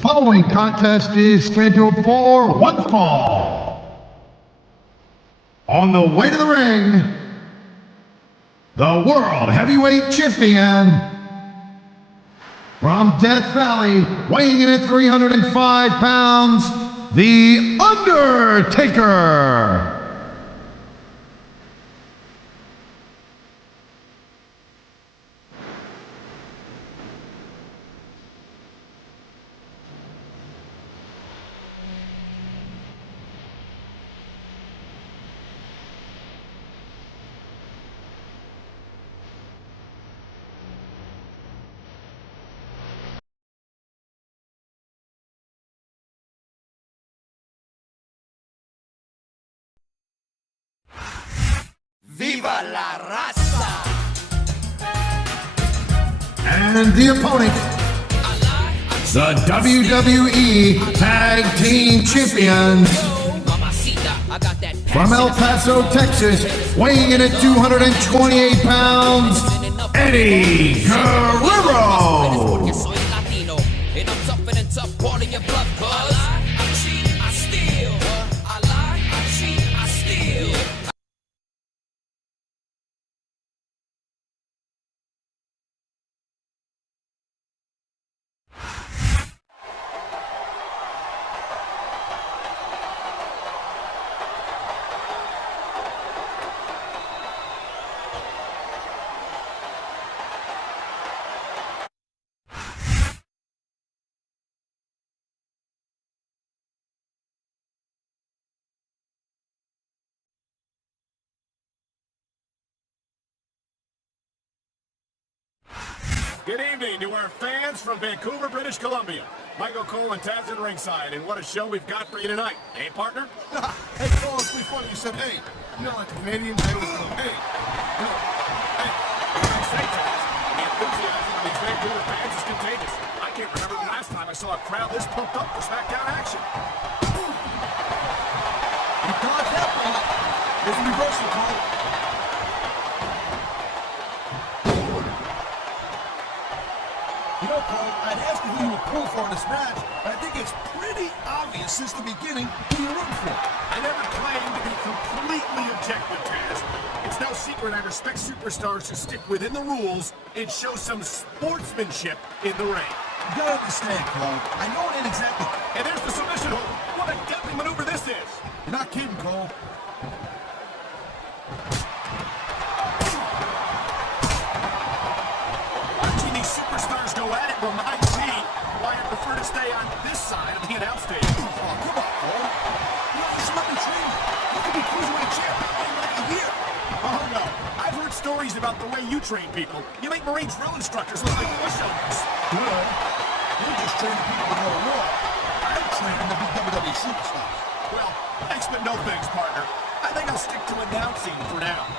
following contest is scheduled for one fall. On the way to the ring, the World Heavyweight Champion from Death Valley, weighing in at 305 pounds, the Undertaker. Viva la raza! And the opponent, the WWE Tag Team Champions from El Paso, Texas, weighing in at 228 pounds, Eddie Guerrero. Good evening to our fans from Vancouver, British Columbia. Michael Cole and Taz at ringside, and what a show we've got for you tonight. Hey, partner? Hey, Cole, it's pretty funny. You said, hey. You know, like the Canadians, they always go, hey. You know, hey. I say, Taz, the enthusiasm of these Vancouver fans is contagious. I can't remember the last time I saw a crowd this pumped up for SmackDown action. You dodged that one. There's a reversal, Cole. You know, Cole, I'd ask you who you would pull for in this match, but I think it's pretty obvious since the beginning who you're rooting for. I never claimed to be completely objective, Taz. It's no secret I respect superstars who stick within the rules and show some sportsmanship in the ring. You gotta understand, Cole. I know it ain't exactly... And there's the submission hold. What a deadly maneuver this is. You're not kidding, Cole. Watching these superstars go at it reminds me why I prefer to stay on this side of the announce table. Oh, come on, Cole. You know, this is what we train. You could be cruiserweight champion in like a year. Oh, no. I've heard stories about the way you train people. You make Marine drill instructors look like pushovers. Good. You're just training people to go to war. I'm training to be WWE superstars. Well, thanks but no thanks, partner. I think I'll stick to announcing for now.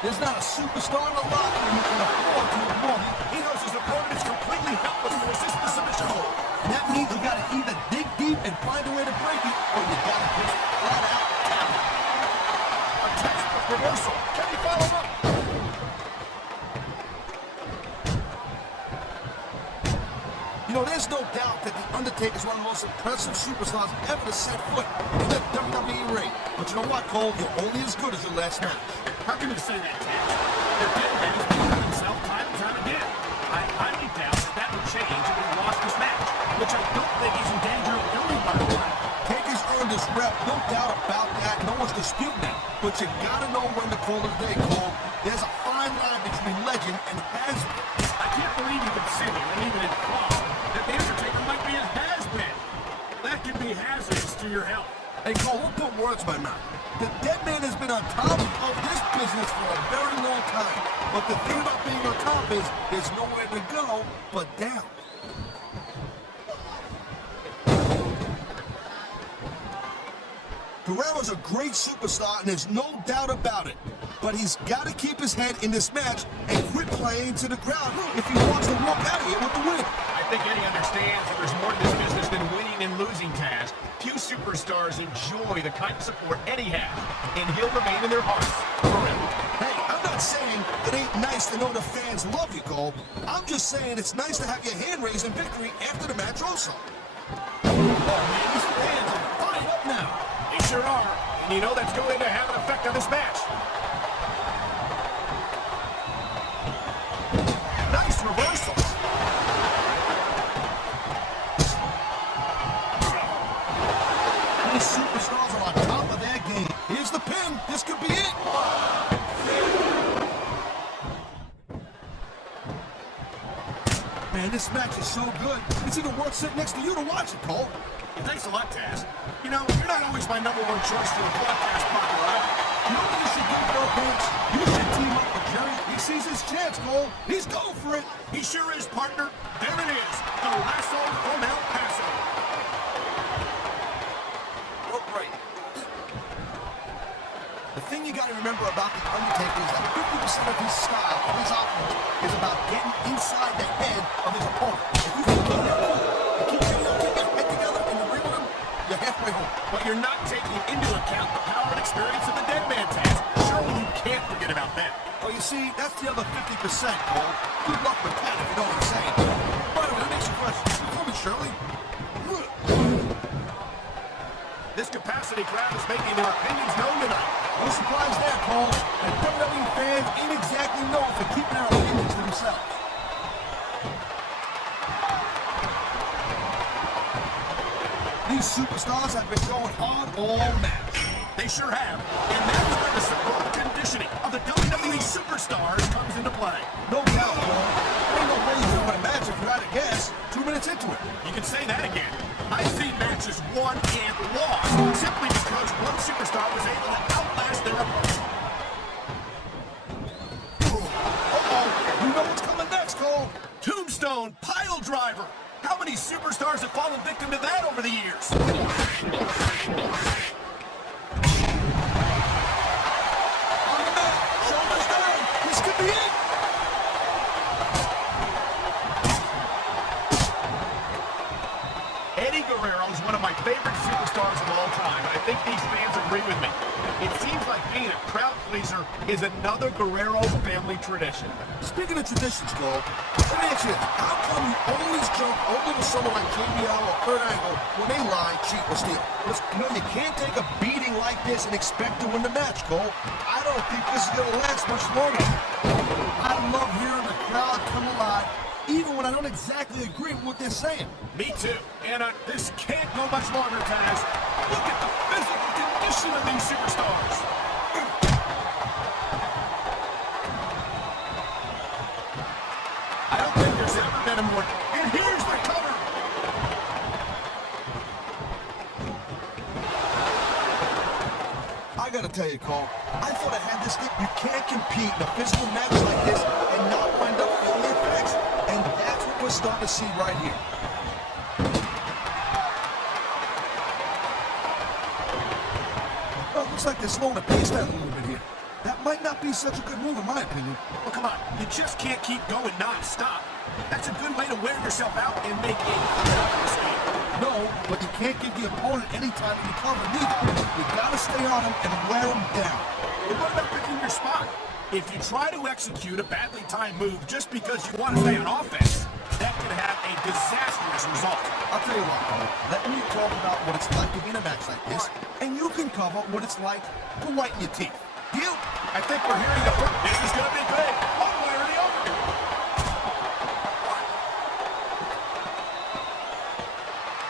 There's not a superstar in the locker room who can afford to ignore him. He knows his opponent is completely helpless to resist the submission hold. That means you gotta either dig deep and find a way to break it, or you gotta just flat out tap it. A textbook reversal. Can he follow up? You know, there's no doubt that The Undertaker is one of the most impressive superstars ever to set foot in the WWE ring. But you know what, Cole? You're only as good as your last match. How can you say that, Taz? The dead man has proven himself time and time again. I highly doubt that would change if he lost this match, which I don't think he's in danger of doing, by the way. Taker's earned his rep, no doubt about that. No one's disputing that. But you gotta know when to call it a day, Cole. There's a fine line between legend and has-been. I can't believe you can say and even imply that the Undertaker might be a has-been. That could be hazardous to your health. Hey, Cole, don't put words in my mouth. The dead man has been on top of this business for a very long time. But the thing about being on top is there's nowhere to go but down. Guerrero's a great superstar, and there's no doubt about it. But he's got to keep his head in this match and quit playing to the crowd if he wants to walk out of here with the win. I think Eddie understands that there's more to this business than winning and losing, Taz. Few superstars enjoy the kind of support Eddie has, and he'll remain in their hearts forever. Hey, I'm not saying it ain't nice to know the fans love you, Cole. I'm just saying it's nice to have your hand raised in victory after the match also. Oh, man, these fans are fired up now. They sure are. And you know that's going to have an effect on this match. Nice reversal. These superstars are on top of their game. Here's the pin. This could be it. Man, this match is so good. It's even worth sitting next to you to watch it, Cole. Thanks a lot, Taz. You know, you're not always my number one choice for the podcast spotlight. You know what you should do, bro, Vince? You should team up with Jerry. He sees his chance, Cole. He's going for it. He sure is, partner. There it is. The lasso from El Paso. Oh, great. The thing you got to remember about The Undertaker is that 50% of his style, of his offense, is about getting inside the head of his opponent. If you can get that cool, and keep your head together and you ring with him, you're halfway home. But you're not taking into account the power and experience of the dead man, Taz. Surely you can't forget about that. Well, you see, that's the other 50%, Cole. Good luck with that, if you know what I'm saying. By the way, that makes you question. You call me Shirley? This capacity crowd is making their opinions known tonight. No surprise there, Cole. And WWE fans ain't exactly known for keeping their opinions to themselves. These superstars have been going hard all match. They sure have. And that's where the superb conditioning of the WWE superstars comes into play. No doubt, Cole. Ain't no way you can win a match if you're out of gas 2 minutes into it. You can say that again. I've seen matches won and lost simply because one superstar was able to outlast their opponent. Uh-oh. You know what's coming next, Cole. Tombstone pile driver. How many superstars have fallen victim to that over the years? On the mat. Shoulders down. This could be it. Eddie Guerrero is one of my favorite superstars of all time, and I think these fans agree with me. It seems like being a crowd pleaser is another Guerrero family tradition. Speaking of traditions, Cole, let me ask you, how come you always jump over to someone like JBL or Kurt Angle when they lie, cheat, or steal? Because, you know, you can't take a beating like this and expect to win the match, Cole. I don't think this is going to last much longer. I love hearing the crowd come alive, even when I don't exactly agree with what they're saying. Me too. And this can't go much longer, Taz. Look at the physical condition of these superstars. I don't think there's ever been a more... And here's the cover. I gotta tell you, Cole, I thought I had this thing. You can't compete in a physical match like this and not wind up feeling the effects. And that's what we're starting to see right here. Well, looks like they're slowing the pace down a little bit here. That might not be such a good move in my opinion. Well, come on. You just can't keep going non-stop. That's a good way to wear yourself out and make a mistake. No, but you can't give the opponent any time to recover neither. You gotta stay on him and wear him down. And what about picking your spot? If you try to execute a badly timed move just because you want to stay on offense, that can have a disastrous result. I'll tell you what, Cole. Let me talk about what it's like to be in a match like this, and you can cover what it's like to whiten your teeth. Deal? I think we're hearing the hook. This is going to be big. One way or the other.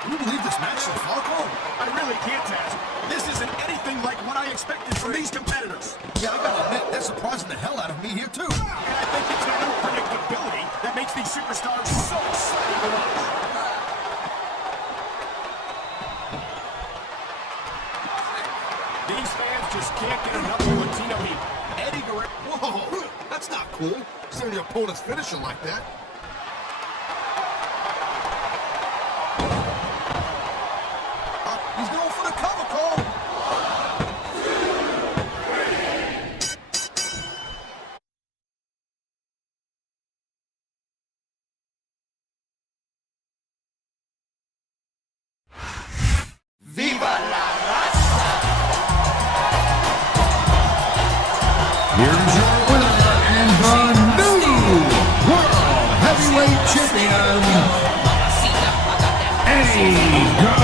Can you believe this match so far, Cole? I really can't, Taz. This isn't anything like what I expected from these competitors. Yeah, I gotta admit, they're surprising the hell out of me here, too. And I think it's the unpredictability that makes these superstars so exciting to watch. These fans just can't get enough of Latino heat. Eddie Guerrero. Whoa, that's not cool. Seeing the opponent's finisher like that. He's going for the cover, Cole. ¡Viva la raza! Here's your winner and the new World Heavyweight Champion, Eddie go!